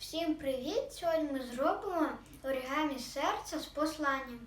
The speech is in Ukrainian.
Всім привіт! Сьогодні ми зробимо оригамі серця з посланням.